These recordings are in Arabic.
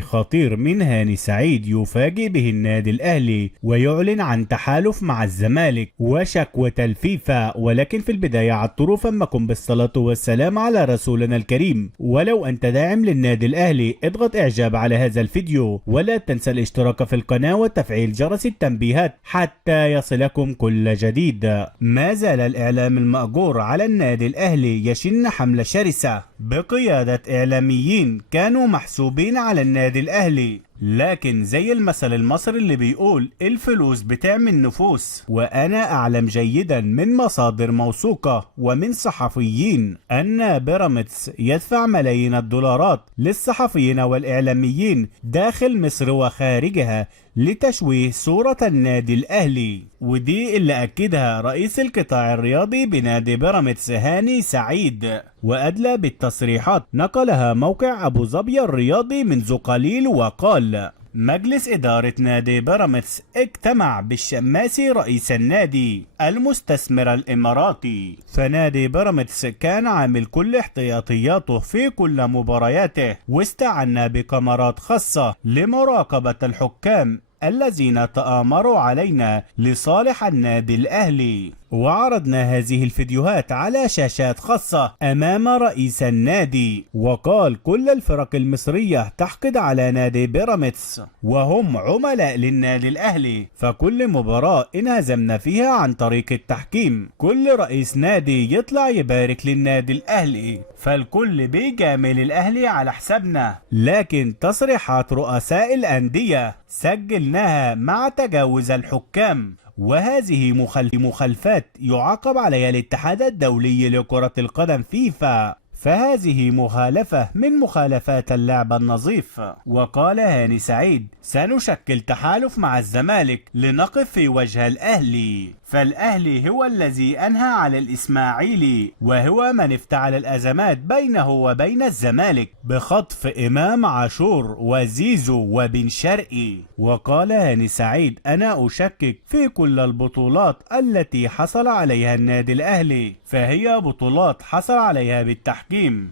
خطير من هاني سعيد يفاجئ به النادي الأهلي ويعلن عن تحالف مع الزمالك وشكوى الفيفا. ولكن في البداية عطروا فمكم بالصلاة والسلام على رسولنا الكريم. ولو أنت داعم للنادي الأهلي اضغط إعجاب على هذا الفيديو، ولا تنسى الاشتراك في القناة وتفعيل جرس التنبيهات حتى يصلكم كل جديد. ما زال الإعلام المأجور على النادي الأهلي يشن حملة شرسة بقيادة إعلاميين كانوا محسوبين على النادي الأهلي، لكن زي المثل المصري اللي بيقول الفلوس بتعمل نفوس. وأنا أعلم جيدا من مصادر موثوقة ومن صحفيين أن بيراميدز يدفع ملايين الدولارات للصحفيين والإعلاميين داخل مصر وخارجها لتشويه صورة النادي الأهلي، ودي اللي أكدها رئيس القطاع الرياضي بنادي بيراميدز هاني سعيد، وأدلى بالتصريحات نقلها موقع أبو ظبي الرياضي منذ قليل. وقال: مجلس إدارة نادي بيراميدز اجتمع بالشماسي رئيس النادي المستثمر الإماراتي، فنادي بيراميدز كان عامل كل احتياطياته في كل مبارياته، واستعنا بكاميرات خاصة لمراقبة الحكام الذين تآمروا علينا لصالح النادي الأهلي. وعرضنا هذه الفيديوهات على شاشات خاصة أمام رئيس النادي، وقال كل الفرق المصرية تحقد على نادي بيراميدز وهم عملاء للنادي الأهلي، فكل مباراة انهزمنا فيها عن طريق التحكيم كل رئيس نادي يطلع يبارك للنادي الأهلي، فالكل بيجامل الأهلي على حسابنا. لكن تصريحات رؤساء الأندية سجلناها مع تجاوز الحكام، وهذه مخالفات يعاقب عليها الاتحاد الدولي لكرة القدم فيفا، فهذه مخالفة من مخالفات اللعب النظيف. وقال هاني سعيد: سنشكل تحالف مع الزمالك لنقف في وجه الأهلي، فالأهلي هو الذي أنهى على الإسماعيلي، وهو من افتعل الأزمات بينه وبين الزمالك بخطف إمام عاشور وزيزو وبن شرقي. وقال هاني سعيد: أنا أشكك في كل البطولات التي حصل عليها النادي الأهلي، فهي بطولات حصل عليها بالتحكيم.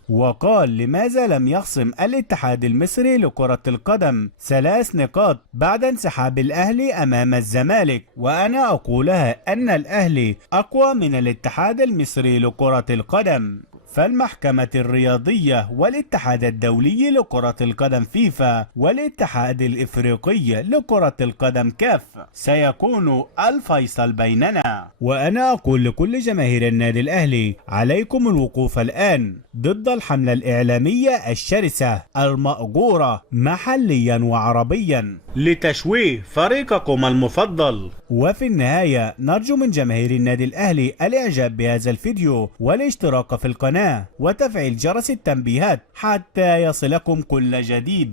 وقال: لماذا لم يخصم الاتحاد المصري لكرة القدم 3 نقاط بعد انسحاب الأهلي أمام الزمالك؟ وأنا أقولها أن الأهلي أقوى من الاتحاد المصري لكرة القدم، فالمحكمة الرياضية والاتحاد الدولي لكرة القدم فيفا والاتحاد الإفريقي لكرة القدم كاف سيكون الفيصل بيننا. وأنا أقول لكل جماهير النادي الأهلي: عليكم الوقوف الآن ضد الحملة الإعلامية الشرسة المأجورة محليا وعربيا لتشويه فريقكم المفضل. وفي النهاية نرجو من جماهير النادي الأهلي الإعجاب بهذا الفيديو والاشتراك في القناة وتفعيل جرس التنبيهات حتى يصلكم كل جديد.